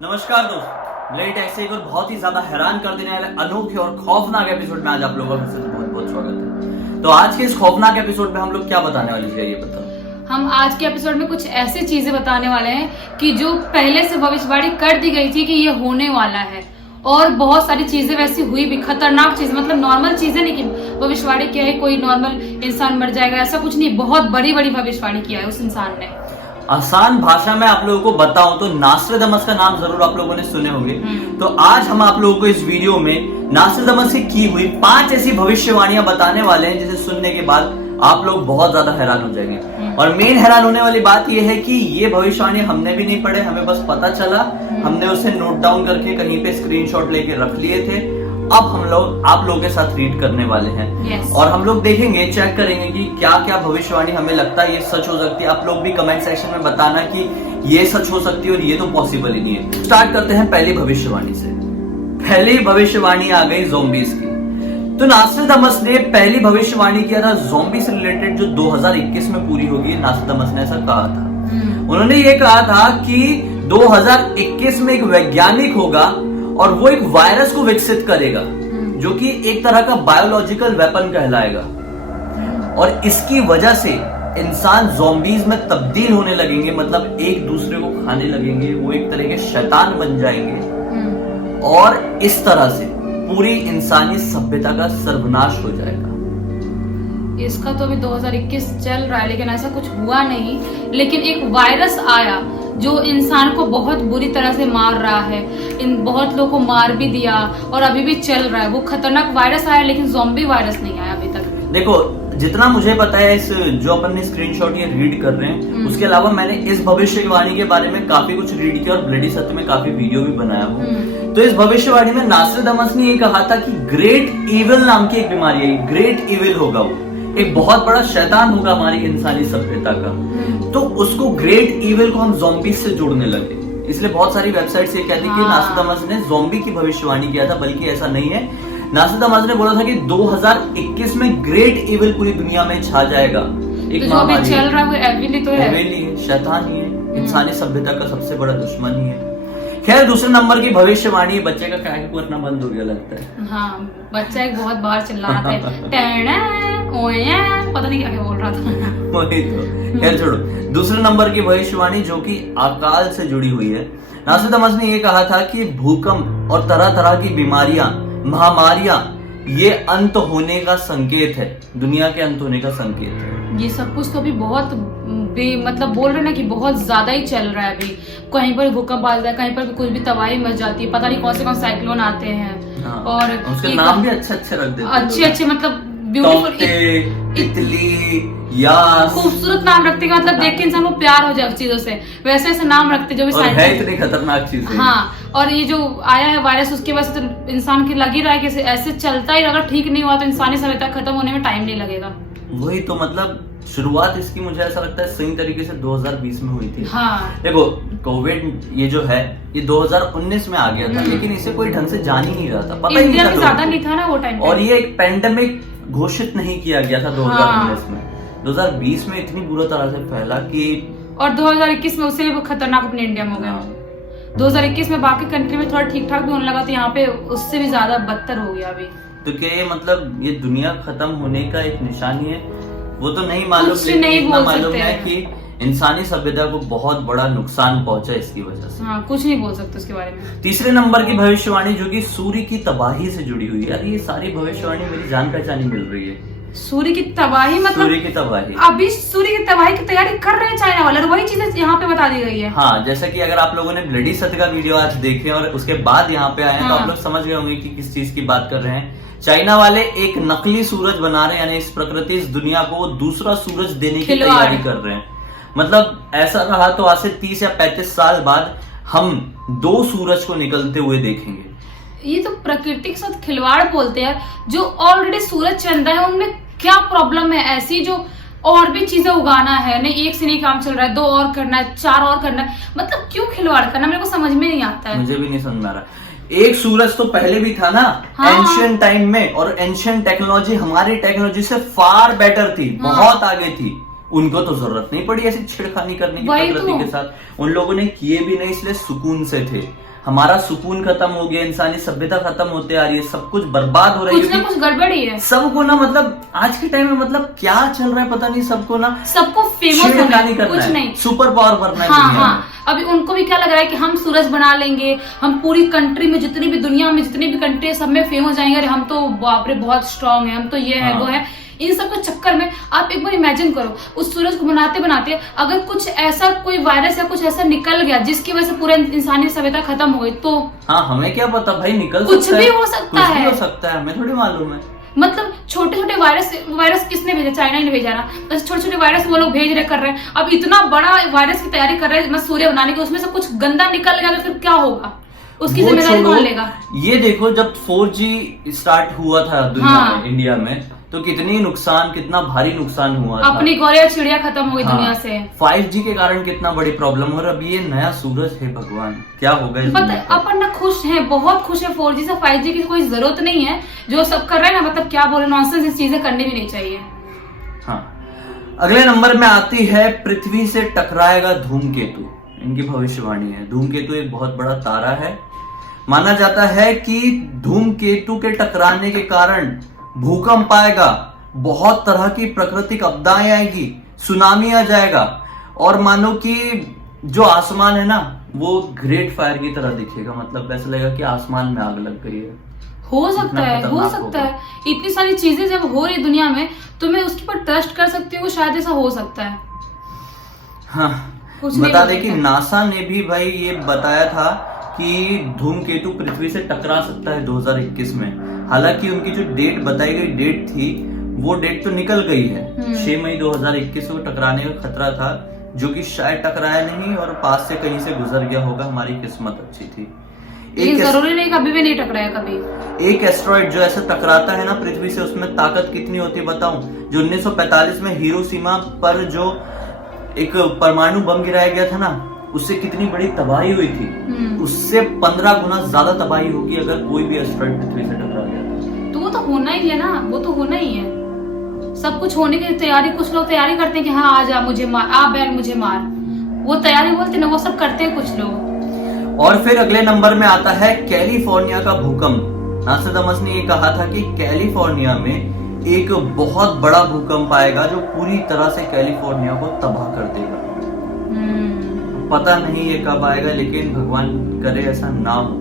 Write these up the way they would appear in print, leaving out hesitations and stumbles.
नमस्कार दोस्तों, लेट ऐसे एक और बहुत ही ज्यादा हैरान कर देने वाले अनोखे और खौफनाक एपिसोड में आज आप लोगों का फिर से बहुत बहुत स्वागत है। तो आज के इस खौफनाक एपिसोड में हम लोग क्या बताने वाले हैं ये बताओ। हम आज के एपिसोड में कुछ ऐसी चीजें बताने वाले हैं कि जो पहले से भविष्यवाणी कर दी गई थी कि ये होने वाला है, और बहुत सारी चीजें वैसी हुई भी, खतरनाक चीजें, मतलब नॉर्मल चीजें नहीं कि भविष्यवाणी किया है कोई नॉर्मल इंसान मर जाएगा, ऐसा कुछ नहीं। बहुत बड़ी बड़ी भविष्यवाणी किया है उस इंसान ने। आसान भाषा में आप लोगों को बताऊं तो नास्ट्राडामस का नाम जरूर आप लोगों ने सुने होंगे। तो आज हम आप लोगों को इस वीडियो में नास्ट्राडामस की हुई 5 ऐसी भविष्यवाणियां बताने वाले हैं जिसे सुनने के बाद आप लोग बहुत ज्यादा हैरान हो जाएंगे। और मेन हैरान होने वाली बात यह है कि ये भविष्यवाणी हमने भी नहीं पढ़े, हमें बस पता चला, हमने उसे नोट डाउन करके कहीं पे स्क्रीनशॉट लेके रख लिए थे। अब हम लोग आप लोगों के साथ रीड करने वाले हैं। yes. और हम लोग देखेंगे, चेक करेंगे कि क्या क्या भविष्यवाणी हमें लगता है ये सच हो सकती है। आप लोग भी कमेंट सेक्शन में बताना कि ये सच हो सकती है और ये तो पॉसिबल ही नहीं है। स्टार्ट करते हैं पहली भविष्यवाणी से। पहली भविष्यवाणी आ गई ज़ॉम्बीज की। तो नास्ट्राडामस ने पहली भविष्यवाणी किया था ज़ॉम्बी से रिलेटेड, जो 2021 में पूरी होगी। नास्ट्राडामस ने ऐसा कहा था। उन्होंने ये कहा था कि 2021 में एक वैज्ञानिक होगा और वो एक वायरस को विकसित करेगा जो कि एक तरह का बायोलॉजिकल वेपन कहलाएगा, और इसकी वजह से इंसान ज़ॉम्बीज में तब्दील होने लगेंगे, मतलब एक दूसरे को खाने लगेंगे, वो एक तरह के शैतान बन जाएंगे और इस तरह से पूरी इंसानी सभ्यता का सर्वनाश हो जाएगा। इसका तो अभी 2021 चल रहा है लेकिन ऐसा कुछ हुआ नहीं। लेकिन एक वायरस आया जो इंसान को बहुत बुरी तरह से मार रहा है, इन बहुत लोगों को मार भी दिया और अभी भी चल रहा है। वो खतरनाक वायरस आया लेकिन ज़ॉम्बी वायरस नहीं आया अभी तक। देखो, जितना मुझे पता है, इस जो अपन ने स्क्रीनशॉट ये रीड कर रहे हैं, उसके अलावा मैंने इस भविष्यवाणी के बारे में काफी कुछ रीड किया और ब्लडी सत्य में काफी वीडियो भी बनाया हूँ। तो इस भविष्यवाणी में नास्ट्राडामस ने ये कहा था कि ग्रेट इविल नाम की एक बीमारी है। ग्रेट इविल होगा, वो एक बहुत बड़ा शैतान होगा हमारी इंसानी सभ्यता का। तो उसको ग्रेट इविल को हम ज़ॉम्बी से जोड़ने लगे, इसलिए बहुत सारी वेबसाइट्स ये कहती है कि नास्ट्राडामस ने ज़ॉम्बी की भविष्यवाणी किया था, बल्कि ऐसा नहीं है। नास्ट्राडामस ने बोला था कि 2021 में ग्रेट इविल पूरी दुनिया में छा जाएगा। एक तो जो अभी चल रहा है वो एविल ही तो है, एविल ही है, शैतान ही है, इंसानी सभ्यता का सबसे बड़ा दुश्मन ही है। खैर, दूसरे नंबर की भविष्यवाणी, बच्चे का क्रैक करना बंद हो गया लगता है। हाँ, बच्चा एक बहुत बार चिल्ला रहा था, पता नहीं क्या क्या बोल रहा था। वही तो। खैर छोड़ो, दूसरे नंबर की भविष्यवाणी जो कि अकाल से जुड़ी हुई है। नास्ट्राडामस ने ये कहा था कि भूकंप और तरह तरह की बीमारियां, महामारियां, ये अंत होने का संकेत है, दुनिया के अंत होने का संकेत है। ये सब कुछ तो अभी बहुत मतलब बोल रहे ना कि बहुत ज्यादा ही चल रहा है अभी। कहीं पर भूकंप आ जाता है, कहीं पर भी कुछ भी तबाही मच जाती है, पता नहीं कौन से साइक्लोन आते हैं। हाँ, और उसके नाम भी अच्छे अच्छे रख देते हैं, अच्छे अच्छे, मतलब ब्यूटीफुल, इटली, यास, खूबसूरत नाम रखते हैं, मतलब देख के इंसान को प्यार हो जाए उस चीजों से। वैसे ऐसे नाम रखते जो भी और है इतनी खतरनाक चीज। हाँ, और ये जो आया है वायरस, उसकी वजह से तो इंसान की लग ही रहा है कि ऐसे चलता ही, अगर ठीक नहीं हुआ तो इंसानी सभ्यता खत्म होने में टाइम नहीं लगेगा। वही तो, मतलब शुरुआत इसकी मुझे ऐसा लगता है सही तरीके से 2020 में हुई थी। हाँ। देखो, कोविड ये जो है ये 2019 में आ गया था, लेकिन इसे कोई ढंग से जान ही नहीं रहा था, पता ही इंडिया नहीं में था ज्यादा नहीं था ना वो टाइम। और ये एक पेंडेमिक घोषित नहीं किया गया था 2019 में। 2020 में इतनी बुरा तरह से फैला कि, और 2021 में उससे भी खतरनाक अपने इंडिया में हो गया। 2021 में बाकी कंट्री में थोड़ा ठीक ठाक भी होने लगा, तो यहाँ पे उससे भी ज्यादा बदतर हो गया अभी। तो क्या ये मतलब ये दुनिया खत्म होने का एक निशानी है? वो तो नहीं मालूम, लेकिन नहीं इतना बोल मालूम सकते है कि इंसानी सभ्यता को बहुत बड़ा नुकसान पहुंचा इसकी वजह से। हाँ, कुछ नहीं बोल सकते उसके बारे में। तीसरे नंबर की भविष्यवाणी जो कि सूर्य की तबाही से जुड़ी हुई है। यार, ये सारी भविष्यवाणी मेरी जान पहचानी मिल रही है। सूर्य की तबाही, मतलब सूर्य की तबाही, अभी सूर्य की तबाही की तैयारी कर रहे हैं चाइना वाले, और वही चीजें यहाँ पे बता दी गई है। हाँ, जैसा कि अगर आप लोगों ने ब्लडी सत्य का वीडियो आज देखे और उसके बाद यहाँ पे आए हैं, तो आप लोग समझ गए होंगे कि किस चीज की बात कर रहे हैं। चाइना वाले एक नकली सूरज बना रहे हैं, यानी इस प्रकृति, इस दुनिया को दूसरा सूरज देने की तैयारी कर रहे हैं। मतलब ऐसा रहा तो आज से 30 या 35 साल बाद हम 2 सूरज को निकलते हुए देखेंगे। ये तो प्रकृति के साथ खिलवाड़ बोलते हैं। जो ऑलरेडी सूरज चंद्र है उनमें क्या प्रॉब्लम है ऐसी, जो और भी चीजें उगाना है, नहीं एक से नहीं काम चल रहा है, 2 और करना है, 4 और करना है, मतलब क्यों खिलवाड़ करना, मेरे को समझ में नहीं आता है। मुझे भी नहीं समझ में आ रहा। एक सूरज तो पहले भी था ना, एंशिएंट टाइम में, और एंशिएंट टेक्नोलॉजी हमारी टेक्नोलॉजी से फार बेटर थी, बहुत आगे थी। उनको तो जरूरत नहीं पड़ी ऐसी छेड़खानी करने की प्रकृति के साथ, उन लोगों ने किए भी नहीं, इसलिए सुकून से थे। हमारा सुकून खत्म हो गया, इंसानी सभ्यता खत्म होते आ रही है, सब कुछ बर्बाद हो रहा है, कुछ ना कुछ गड़बड़ी है सबको ना, मतलब आज के टाइम में मतलब क्या चल रहा है पता नहीं, सबको ना सबको फेमस होना है, कुछ नहीं, सुपर पावर बनना है हाँ दुनिया हाँ में। अभी उनको भी क्या लग रहा है कि हम सूरज बना लेंगे, हम पूरी कंट्री में जितनी भी दुनिया में जितनी भी कंट्री है सब में फेमस हो जाएंगे, अरे हम तो बाप रे बहुत स्ट्रांग है, हम तो ये है वो है। इन सब के चक्कर में आप एक बार इमेजिन करो, उस सूरज को बनाते बनाते अगर कुछ ऐसा कोई वायरस या कुछ ऐसा निकल गया जिसकी वजह से पूरा इंसानी सभ्यता खत्म हो गई तो हाँ हमें क्या पता भाई, निकल कुछ सकता भी है, हो सकता कुछ भी है, हो सकता है, हमें थोड़ी मालूम है। मतलब छोटे छोटे वायरस किसने भेजा, चाइना ने भेजा ना, तो छोटे छोटे वायरस वो लोग भेज रहे कर रहे हैं, अब इतना बड़ा वायरस की तैयारी कर रहे हैं सूर्य बनाने की, उसमें से कुछ गंदा निकल गया तो फिर क्या होगा, उसकी जिम्मेदारी कौन लेगा। ये देखो जब 4G स्टार्ट हुआ था दुनिया में, इंडिया में, तो कितना भारी नुकसान हुआ था, अपनी गौरैया चिड़िया खत्म हो गई दुनिया से। 5G के कारण कितना बड़ी प्रॉब्लम हो रहा है। अब ये नया सूरज है, भगवान क्या होगा इस पता दुनिया का? अपन ना खुश हैं, बहुत खुश है, 4G से 5G की कोई जरूरत नहीं है, जो सब कर रहे हैं ना, मतलब क्या बोले, नॉनसेंस, इस चीजें करनी भी नहीं चाहिए। हाँ, अगले नंबर में आती है पृथ्वी से टकराएगा धूमकेतु। इनकी भविष्यवाणी है। धूमकेतु एक बहुत बड़ा तारा है, माना जाता है कि धूमकेतु के टकराने के कारण भूकंप आएगा, बहुत तरह की प्राकृतिक आपदाएं आएगी, सुनामी आ जाएगा, और मानो कि जो आसमान है ना वो ग्रेट फायर की तरह दिखेगा, मतलब ऐसा लगेगा कि आसमान में आग लग गई है। हो सकता है, हो सकता है, इतनी सारी चीजें जब हो रही दुनिया में तो मैं उसके ऊपर ट्रस्ट कर सकती हूँ, शायद ऐसा हो सकता है। हाँ, बता दें कि नासा ने भी भाई ये बताया था कि धूमकेतु पृथ्वी से टकरा सकता है 2021 में। हालांकि उनकी जो डेट बताई गई डेट थी वो डेट तो निकल गई है, 6 मई 2021 को टकराने का खतरा था, जो कि शायद टकराया नहीं और पास से कहीं से गुजर गया होगा, हमारी किस्मत अच्छी थी। जरूरी नहीं, कभी भी नहीं टकराया कभी। एक एस्ट्रॉइड जो ऐसा टकराता है ना पृथ्वी से, उसमें ताकत कितनी होती है बताऊं? जो 1945 में हिरोशिमा पर जो एक परमाणु बम गिराया गया था ना, उससे कितनी बड़ी तबाही हुई थी, उससे 15 गुना ज्यादा तबाही होगी अगर कोई भी एस्ट्रॉइड पृथ्वी से टकरा गया। तो वो तो होना ही है ना, वो तो होना ही है, सब कुछ होने की तैयारी, कुछ लोग तैयारी करते हैं कि हाँ आ जा मुझे मार, आ बैठ मुझे मार, वो तैयारी बोलते ना, वो सब करते हैं कुछ लोग। और फिर अगले नंबर में आता है कैलिफोर्निया का भूकंप। नास्ट्राडामस ने ये कहा था कि कैलिफोर्निया में एक बहुत बड़ा भूकंप आएगा जो पूरी तरह से कैलिफोर्निया को तबाह कर देगा। पता नहीं ये कब आएगा, लेकिन भगवान करे ऐसा ना हो,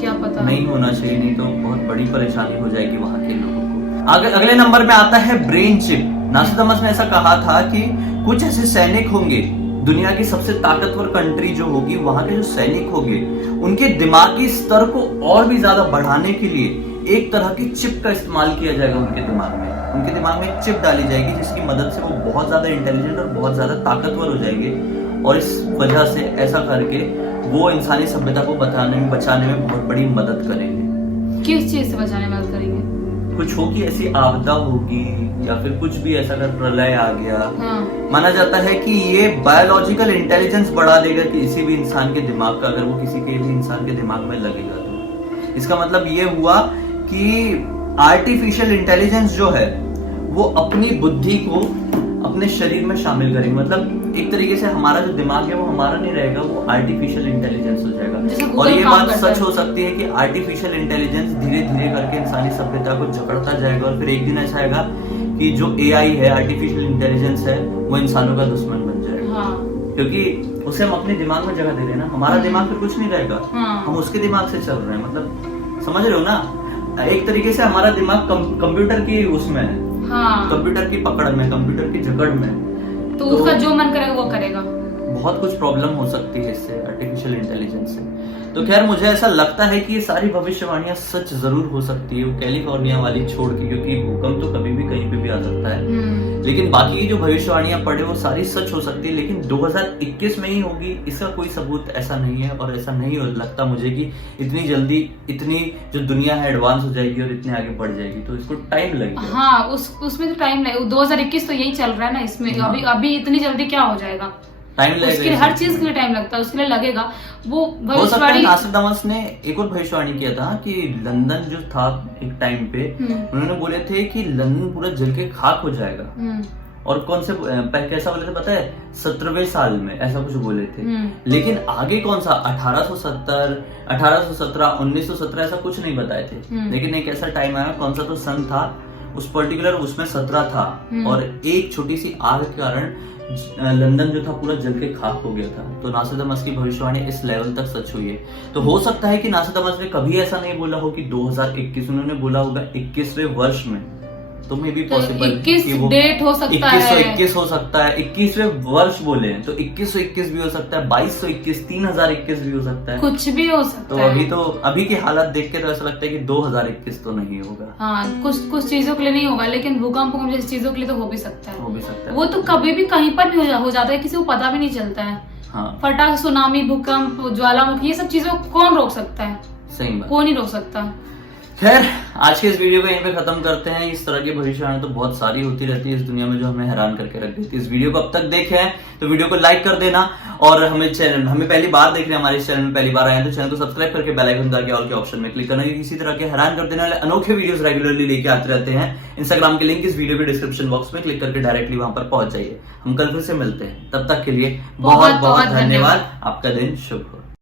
क्या पता, नहीं होना चाहिए, नहीं तो बहुत बड़ी परेशानी हो जाएगी वहां के लोगों को। अगले नंबर में आता है ब्रेन चिप। नास्ट्राडामस ने ऐसा कहा था कि कुछ ऐसे सैनिक होंगे, दुनिया की सबसे ताकतवर कंट्री जो होगी, वहां के जो सैनिक होंगे, उनके दिमागी स्तर को और भी ज्यादा बढ़ाने के लिए एक तरह की चिप का इस्तेमाल किया जाएगा उनके दिमाग में। उनके दिमाग में चिप डाली जाएगी जिसकी मदद से वो बहुत ज्यादा इंटेलिजेंट और बहुत ज्यादा ताकतवर हो जाएंगे, और इस वजह से ऐसा करके वो इंसानी सभ्यता को बचाने में बहुत बड़ी मदद करेंगे। किस चीज से बचाने में मदद करेंगे? कुछ होगी, ऐसी आपदा होगी या फिर कुछ भी ऐसा अगर प्रलय आ गया, हाँ। माना जाता है कि ये बायोलॉजिकल इंटेलिजेंस बढ़ा देगा किसी भी इंसान के दिमाग का, अगर वो किसी के भी इंसान के दिमाग में लगेगा तो। इसका मतलब ये हुआ कि आर्टिफिशियल इंटेलिजेंस जो है वो अपनी बुद्धि को अपने शरीर में शामिल करेंगे, मतलब एक तरीके से हमारा जो दिमाग है वो हमारा नहीं रहेगा, वो आर्टिफिशियल इंटेलिजेंस हो जाएगा। और ये बात सच हो सकती है कि आर्टिफिशियल इंटेलिजेंस धीरे धीरे करके इंसानी सभ्यता को जकड़ता जाएगा, और फिर एक दिन ऐसा आएगा कि जो AI है, आर्टिफिशियल इंटेलिजेंस है, वो इंसानों का दुश्मन बन जाएगा। हाँ। क्योंकि उसे हम अपने दिमाग में जगह दे रहे हैं ना, हमारा दिमाग फिर कुछ नहीं रहेगा, हम उसके दिमाग से चल रहे हैं, मतलब समझ रहे हो ना, एक तरीके से हमारा दिमाग कंप्यूटर की उसमें है, कंप्यूटर की पकड़ में, कंप्यूटर की जकड़ में, तो उसका जो मन करेगा वो करेगा। बहुत कुछ प्रॉब्लम हो सकती है इससे, आर्टिफिशियल इंटेलिजेंस से। तो खैर मुझे ऐसा लगता है कि ये सारी भविष्यवाणियां सच जरूर हो सकती है, वो कैलिफोर्निया वाली छोड़ के, क्योंकि भूकंप तो कभी भी कहीं पे भी आ सकता है, लेकिन बाकी की जो भविष्यवाणियां पड़े वो सारी सच हो सकती है, लेकिन 2021 में ही होगी इसका कोई सबूत ऐसा नहीं है, और ऐसा नहीं लगता मुझे कि इतनी जल्दी इतनी जो दुनिया है एडवांस हो जाएगी और इतने आगे बढ़ जाएगी, तो इसको टाइम लगेगा। हाँ, उसमें तो टाइम लगेगा, 2021 तो यही चल रहा है ना, इसमें अभी इतनी जल्दी क्या हो जाएगा, टाइम लगेगा, उसके लिए हर चीज के लिए टाइम लगता है, उसके लिए लगेगा। वो भविष्यवाणी, नास्ट्राडामस ने एक और भविष्यवाणी किया था कि लंदन जो था एक टाइम पे, उन्होंने बोले थे कि लंदन पूरा जल के खाक हो जाएगा, और कौन से कैसा बोले थे पता है, 17वें साल में ऐसा कुछ बोले थे। लेकिन आगे कौन सा 1870, 1817, 1917 ऐसा कुछ नहीं बताए थे। लेकिन एक ऐसा टाइम आया, कौन सा तो सन था उस पर्टिकुलर, उसमें 17 था, और एक छोटी सी आग के कारण लंदन जो था पूरा जल के खाक हो गया था। तो नास्ट्राडामस की भविष्यवाणी इस लेवल तक सच हुई है। तो हो सकता है कि नास्ट्राडामस ने कभी ऐसा नहीं बोला हो कि 2021, उन्होंने बोला होगा 21वें वर्ष में। तो मे भी पॉसिबल 21 डेट हो सकता है, 2121 हो सकता है, 21वें वर्ष बोले तो 2121 भी हो सकता है, 2221, 3021 भी हो सकता है, कुछ भी हो सकता है। तो अभी की हालत देख के तो ऐसा लगता है कि 2021 तो नहीं होगा। हाँ, कुछ चीजों के लिए नहीं होगा, लेकिन भूकंप जैसी चीजों के लिए तो हो भी सकता है। हो भी सकता है, वो तो कभी भी कहीं पर भी हो जाता है, किसी को पता भी नहीं चलता है। हाँ, फटाक, सुनामी, भूकंप, ज्वालामुखी, ये सब चीजों को कौन रोक सकता है? सही बात। कौन नहीं रोक सकता। खैर, आज के इस वीडियो को यहीं पे खत्म करते हैं। इस तरह की भविष्यवाणी तो बहुत सारी होती रहती है इस दुनिया में, जो हमें हैरान करके रख देती है। इस वीडियो को अब तक देखे हैं तो वीडियो को लाइक कर देना, और हमें पहली बार देख रहे हैं, हमारे चैनल में पहली बार आए हैं तो चैनल को सब्सक्राइब करके बेल आइकन दबा के ऑल के ऑप्शन में क्लिक करना, क्योंकि इसी तरह के हैरान कर देने वाले अनोखे वीडियोस रेगुलरली लेके आते रहते हैं। इंस्टाग्राम के लिंक इस वीडियो के डिस्क्रिप्शन बॉक्स में क्लिक करके डायरेक्टली वहां पर पहुंच जाइए। हम कल फिर से मिलते हैं, तब तक के लिए बहुत बहुत धन्यवाद। आपका दिन शुभ हो।